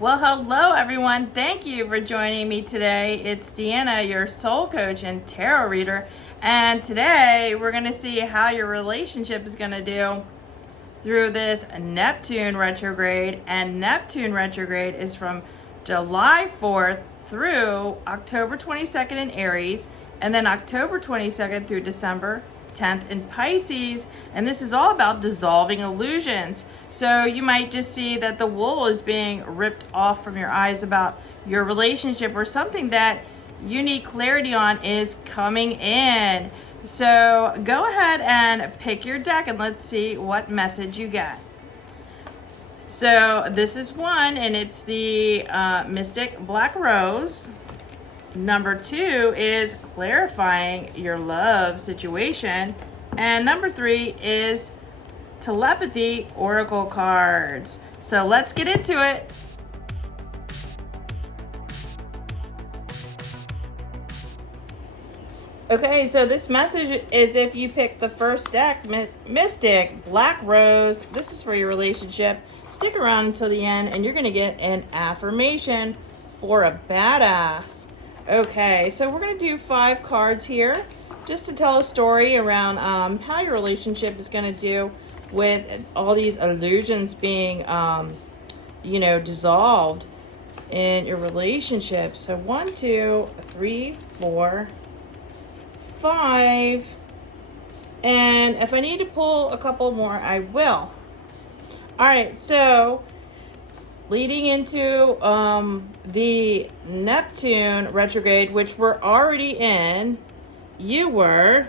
Well, hello everyone. Thank you for joining me today. It's Deanna, your soul coach and tarot reader. And today we're going to see how your relationship is going to do through this Neptune retrograde. And Neptune retrograde is from July 4th through October 22nd in Aries, and then October 22nd through December 10th in Pisces. And this is all about dissolving illusions. So you might just see that the wool is being ripped off from your eyes about your relationship, or something that you need clarity on is coming in. So go ahead and pick your deck and let's see what message you get. So this is one, and it's the Mystic Black Rose. Number 2 is clarifying your love situation. And number 3 is telepathy oracle cards. So let's get into it. Okay, so this message is if you pick the first deck, Mystic Black Rose. This is for your relationship. Stick around until the end and you're going to get an affirmation for a badass. Okay, so we're going to do 5 cards here just to tell a story around how your relationship is going to do with all these illusions being, dissolved in your relationship. So 1, 2, 3, 4, 5. And if I need to pull a couple more, I will. All right, so leading into the Neptune retrograde, which we're already in, you were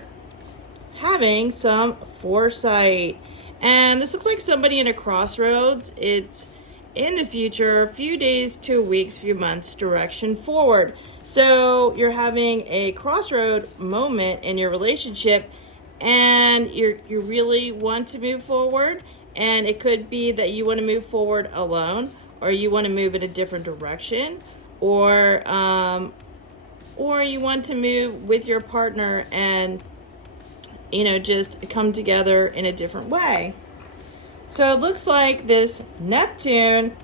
having some foresight. And this looks like somebody in a crossroads. It's in the future, a few days to weeks, few months, direction forward. So you're having a crossroad moment in your relationship, and you really want to move forward. And it could be that you want to move forward alone, or you want to move in a different direction, or you want to move with your partner and just come together in a different way. So it looks like this Neptune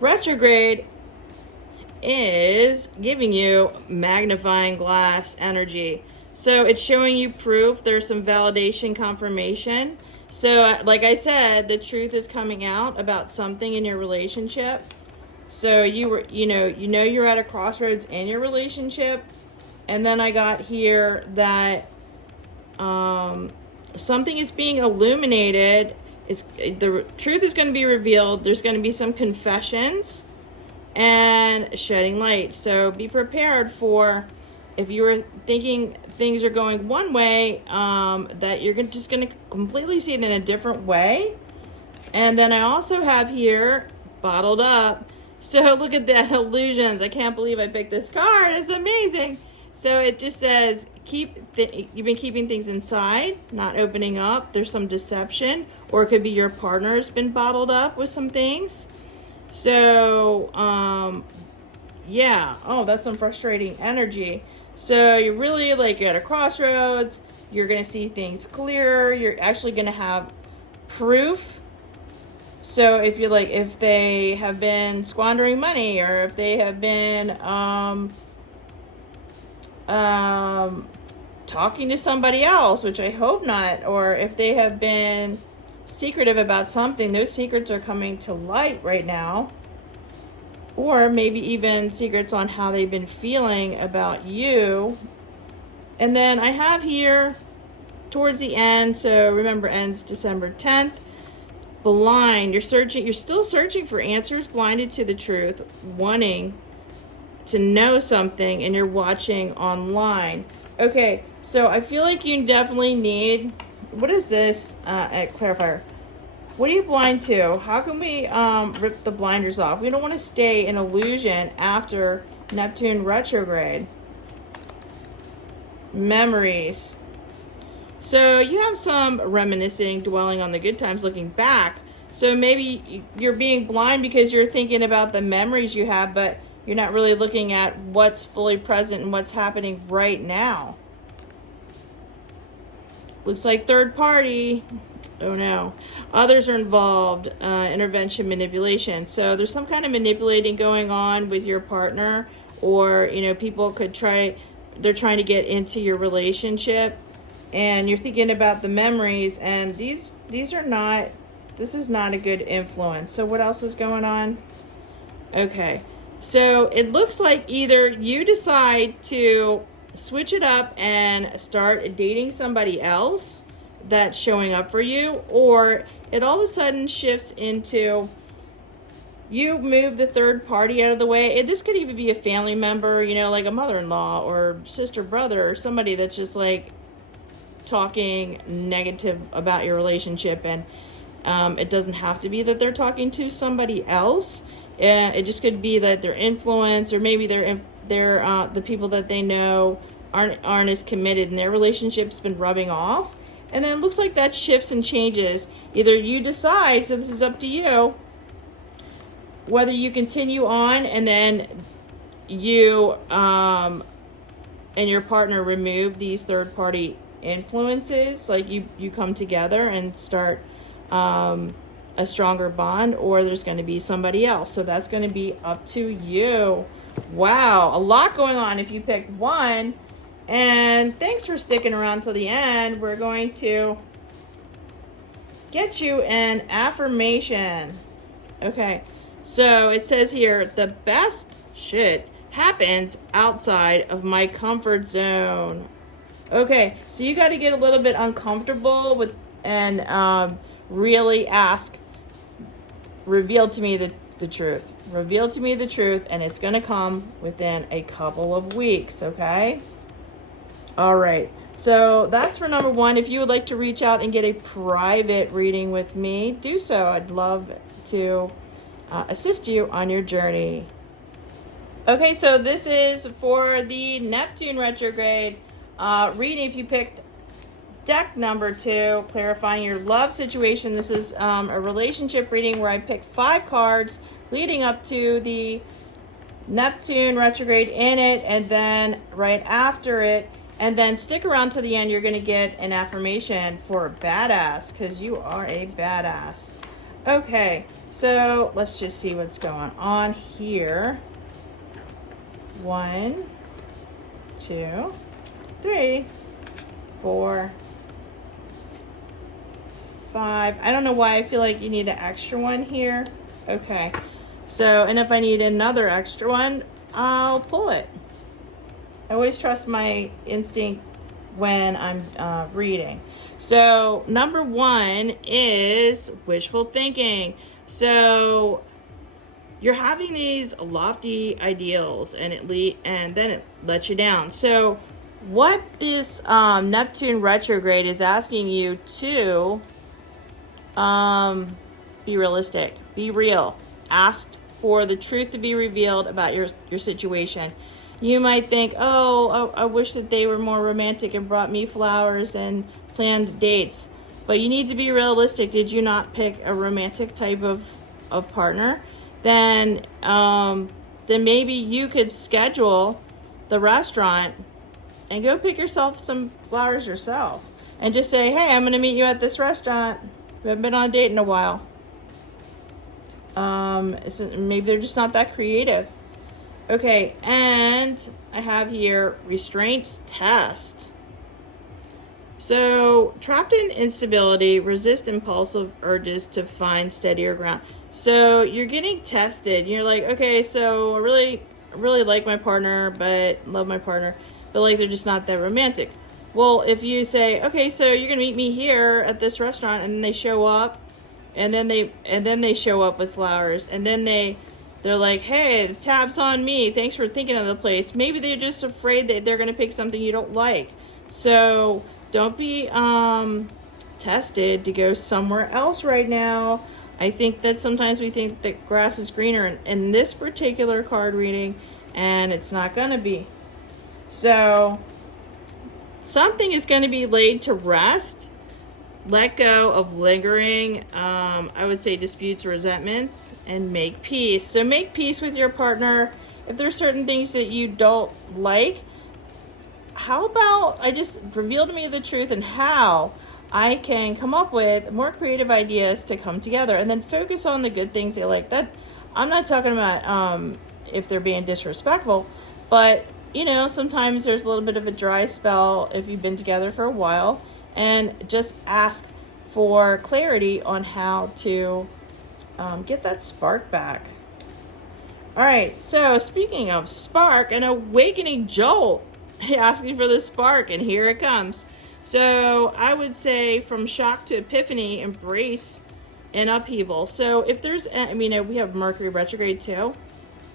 retrograde is giving you magnifying glass energy. So it's showing you proof. There's some validation, confirmation. So like I said, the truth is coming out about something in your relationship. So you're at a crossroads in your relationship. And then I got here that something is being illuminated. The truth is going to be revealed. There's going to be some confessions and shedding light. So be prepared for, if you were thinking things are going one way, that you're just going to completely see it in a different way. And then I also have here bottled up. So look at that, illusions. I can't believe I picked this card. It's amazing. So it just says you've been keeping things inside, not opening up. There's some deception, or it could be your partner's been bottled up with some things. So that's some frustrating energy. So you're really you're at a crossroads. You're going to see things clearer. You're actually going to have proof. So if they have been squandering money, or if they have been talking to somebody else, which I hope not, or if they have been secretive about something, those secrets are coming to light right now. Or maybe even secrets on how they've been feeling about you. And then I have here towards the end, so remember, ends December 10th. Blind, you're still searching for answers, blinded to the truth, wanting to know something, and you're watching online. Okay, so I feel like you definitely need, what is this clarifier? What are you blind to? How can we rip the blinders off? We don't want to stay in illusion after Neptune retrograde. Memories. So you have some reminiscing, dwelling on the good times, looking back. So maybe you're being blind because you're thinking about the memories you have, but you're not really looking at what's fully present and what's happening right now. Looks like third party. Oh no. Others are involved, intervention, manipulation. So there's some kind of manipulating going on with your partner, or, people could they're trying to get into your relationship, and you're thinking about the memories, and this is not a good influence. So what else is going on? Okay. So it looks like either you decide to switch it up and start dating somebody else that's showing up for you, or it all of a sudden shifts into you move the third party out of the way. This could even be a family member, like a mother-in-law or sister, brother, or somebody that's just like talking negative about your relationship. And it doesn't have to be that they're talking to somebody else. It just could be that their influence, or maybe they're the people that they know aren't as committed, and their relationship's been rubbing off. And then it looks like that shifts and changes. Either you decide, so this is up to you, whether you continue on and then you and your partner remove these third party influences, like you come together and start a stronger bond, or there's going to be somebody else. So that's going to be up to you. Wow, a lot going on if you picked one. And thanks for sticking around till the end. We're going to get you an affirmation. Okay, so it says here, the best shit happens outside of my comfort zone. Okay, so you got to get a little bit uncomfortable with and really ask, reveal to me the truth. Reveal to me the truth, and it's going to come within a couple of weeks, okay? All right, so that's for number one. If you would like to reach out and get a private reading with me, do so. I'd love to assist you on your journey. Okay, so this is for the Neptune retrograde reading. If you picked deck number 2, clarifying your love situation, this is a relationship reading where I picked 5 cards leading up to the Neptune retrograde in it, and then right after it. And then stick around to the end. You're going to get an affirmation for a badass, because you are a badass. Okay, so let's just see what's going on here. 1, 2, 3, 4, 5. I don't know why I feel like you need an extra one here. Okay, so, and if I need another extra one, I'll pull it. I always trust my instinct when I'm reading. So number 1 is wishful thinking. So you're having these lofty ideals, and then it lets you down. So what this Neptune retrograde is asking you to be realistic, be real. Ask for the truth to be revealed about your situation. You might think, oh, I wish that they were more romantic and brought me flowers and planned dates. But you need to be realistic. Did you not pick a romantic type of partner? Then maybe you could schedule the restaurant and go pick yourself some flowers yourself. And just say, hey, I'm going to meet you at this restaurant. We haven't been on a date in a while. Maybe they're just not that creative. Okay, and I have here restraints test. So, trapped in instability, resist impulsive urges to find steadier ground. So, you're getting tested. You're like, okay, so I really like my partner, love my partner, but like they're just not that romantic. Well, if you say, okay, so you're gonna meet me here at this restaurant, and then they show up, and then they show up with flowers, and then they're like, hey, the tab's on me. Thanks for thinking of the place. Maybe they're just afraid that they're going to pick something you don't like. So don't be tested to go somewhere else right now. I think that sometimes we think that grass is greener in this particular card reading, and it's not going to be. So something is going to be laid to rest. Let go of lingering, I would say, disputes or resentments, and make peace. So make peace with your partner. If there's certain things that you don't like, how about I just reveal to me the truth, and how? I can come up with more creative ideas to come together, and then focus on the good things they like. That I'm not talking about if they're being disrespectful, but sometimes there's a little bit of a dry spell if you've been together for a while, and just ask for clarity on how to get that spark back. All right, so speaking of spark, an awakening jolt, asking for the spark, and here it comes. So I would say from shock to epiphany, embrace an upheaval. So if there's, we have Mercury retrograde too.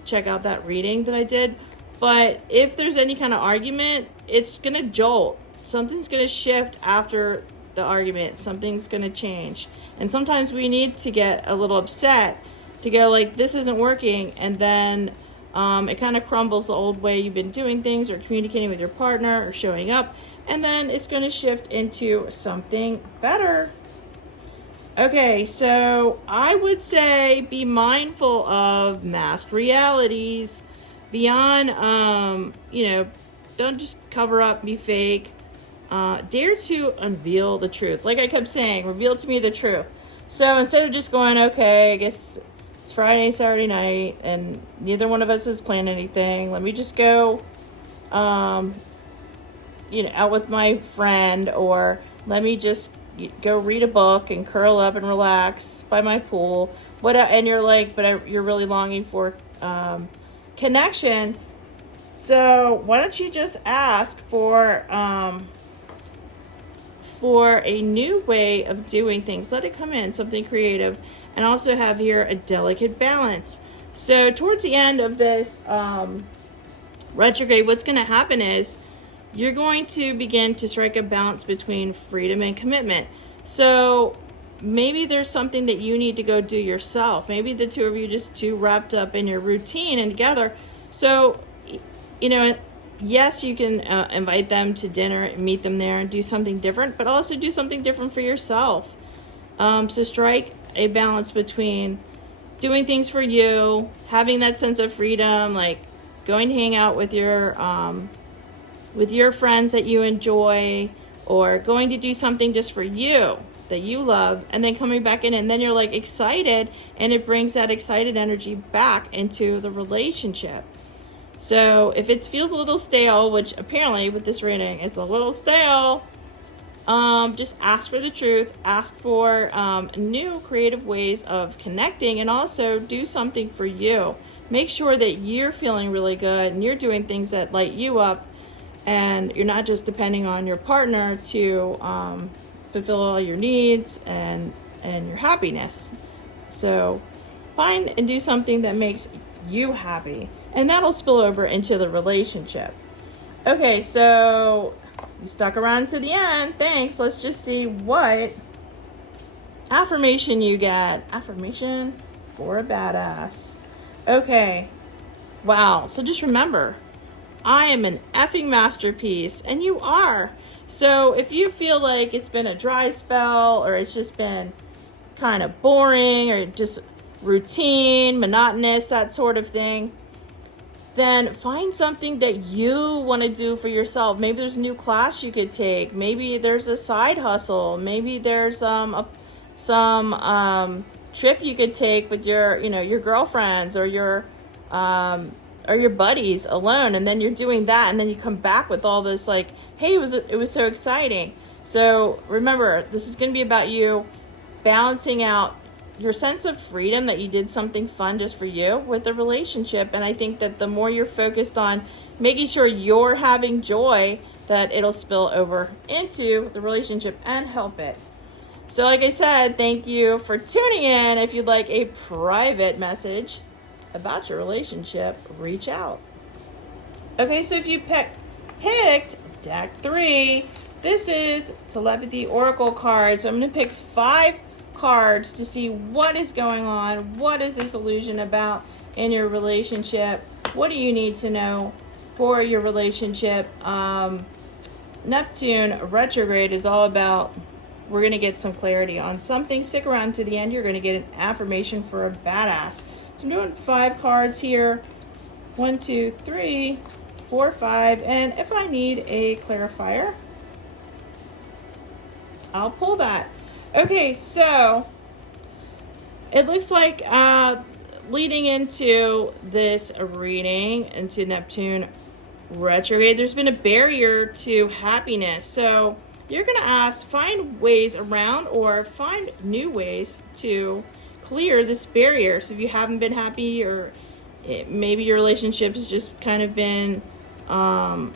Check out that reading that I did. But if there's any kind of argument, it's going to jolt. Something's going to shift after the argument. Something's going to change. And sometimes we need to get a little upset to go like, this isn't working. And then it kind of crumbles the old way you've been doing things or communicating with your partner or showing up. And then it's going to shift into something better. Okay, so I would say be mindful of masked realities. Beyond, don't just cover up, be fake. Dare to unveil the truth. Like I kept saying, reveal to me the truth. So instead of just going, okay, I guess it's Friday, Saturday night, and neither one of us has planned anything. Let me just go, out with my friend, or let me just go read a book and curl up and relax by my pool. And you're like, but you're really longing for connection. So why don't you just ask for a new way of doing things? Let it come in, something creative, and also have here a delicate balance. So towards the end of this retrograde, what's going to happen is you're going to begin to strike a balance between freedom and commitment. So maybe there's something that you need to go do yourself. Maybe the two of you just too wrapped up in your routine and together. So, yes, you can invite them to dinner and meet them there and do something different, but also do something different for yourself. So strike a balance between doing things for you, having that sense of freedom, like going to hang out with your friends that you enjoy, or going to do something just for you that you love, and then coming back in, and then you're like excited, and it brings that excited energy back into the relationship. So if it feels a little stale, which apparently with this reading it's a little stale, just ask for the truth, ask for new creative ways of connecting, and also do something for you. Make sure that you're feeling really good and you're doing things that light you up, and you're not just depending on your partner to fulfill all your needs and your happiness. So find and do something that makes you happy, and that'll spill over into the relationship. Okay, so you stuck around to the end. Thanks. Let's just see what affirmation you get. Affirmation for a badass. Okay. Wow. So just remember, I am an effing masterpiece, and you are. So if you feel like it's been a dry spell, or it's just been kind of boring, or just routine, monotonous, that sort of thing, then find something that you want to do for yourself. Maybe there's a new class you could take. Maybe there's a side hustle. Maybe there's some trip you could take with your girlfriends or your buddies alone, and then you're doing that, and then you come back with all this like, hey, it was so exciting. So remember, this is going to be about you balancing out your sense of freedom that you did something fun just for you with the relationship. And I think that the more you're focused on making sure you're having joy, that it'll spill over into the relationship and help it. So like I said, thank you for tuning in. If you'd like a private message about your relationship, reach out. Okay, so if you picked deck 3, this is Telepathy Oracle cards. So I'm going to pick 5 cards to see what is going on. What is this illusion about in your relationship? What do you need to know for your relationship? Neptune retrograde is all about, we're going to get some clarity on something. Stick around to the end. You're going to get an affirmation for a badass. So I'm doing 5 cards here. 1, 2, 3, 4, 5. And if I need a clarifier, I'll pull that. Okay, so it looks like leading into this reading, into Neptune retrograde, there's been a barrier to happiness. So you're going to find ways around or find new ways to clear this barrier. So if you haven't been happy, or maybe your relationship's just kind of been, I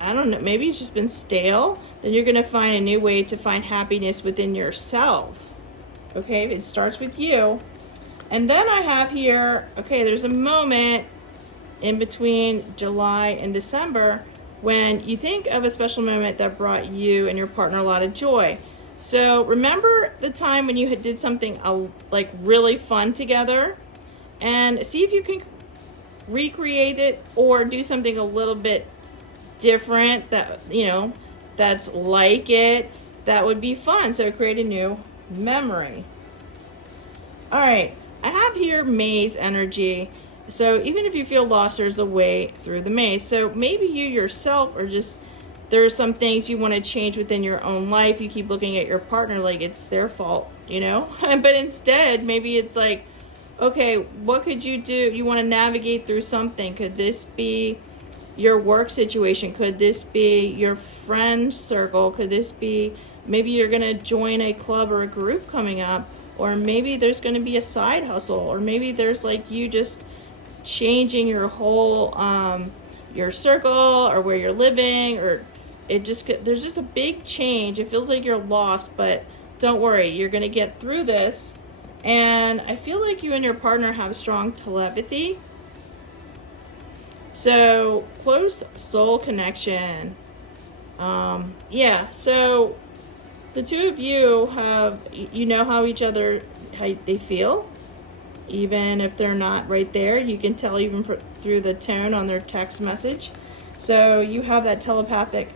don't know, maybe it's just been stale, then you're going to find a new way to find happiness within yourself. Okay, it starts with you. And then I have here, okay, there's a moment in between July and December when you think of a special moment that brought you and your partner a lot of joy. So remember the time when you did something like really fun together, and see if you can recreate it or do something a little bit different that, you know, that's like it. That would be fun. So create a new memory. All right, I have here maze energy. So even if you feel lost, there's a way through the maze. So maybe you yourself are just, there are some things you want to change within your own life. You keep looking at your partner like it's their fault, you know? But instead, maybe it's like, okay, what could you do? You want to navigate through something. Could this be your work situation? Could this be your friend circle? Could this be, maybe you're going to join a club or a group coming up, or maybe there's going to be a side hustle, or maybe there's like you just changing your whole your circle or where you're living, or there's just a big change. It feels like you're lost, but don't worry, you're going to get through this. And I feel like you and your partner have strong telepathy. So close soul connection. Yeah, so the two of you have, you know how they feel. Even if they're not right there, you can tell even through the tone on their text message. So you have that telepathic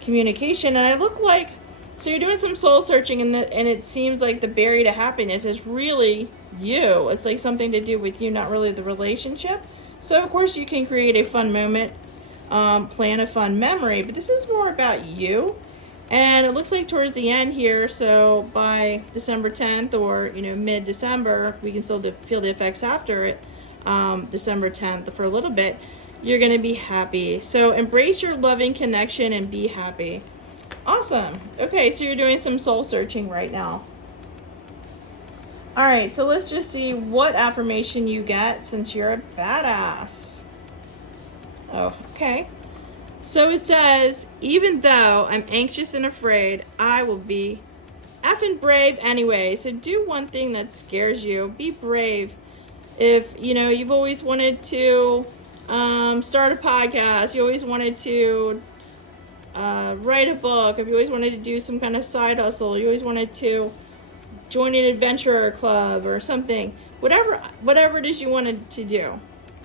communication. And I look like, so you're doing some soul searching, and it seems like the barrier to happiness is really you. It's like something to do with you, not really the relationship. So of course you can create a fun moment, plan a fun memory, but this is more about you. And it looks like towards the end here, so by December 10th or, you know, mid-December, we can still feel the effects after it, December 10th for a little bit, you're going to be happy. So embrace your loving connection and be happy. Awesome. Okay, so you're doing some soul searching right now. All right, so let's just see what affirmation you get since you're a badass. Oh, okay. So it says, even though I'm anxious and afraid, I will be effing brave anyway. So do one thing that scares you. Be brave. If, you know, you've always wanted to start a podcast, you always wanted to write a book, if you always wanted to do some kind of side hustle, you always wanted to join an adventure club or something, whatever it is you wanted to do,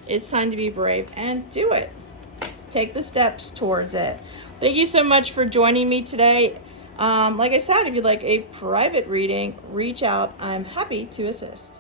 it's time to be brave and do it. Take the steps towards it. Thank you so much for joining me today. Like I said, if you'd like a private reading, reach out. I'm happy to assist.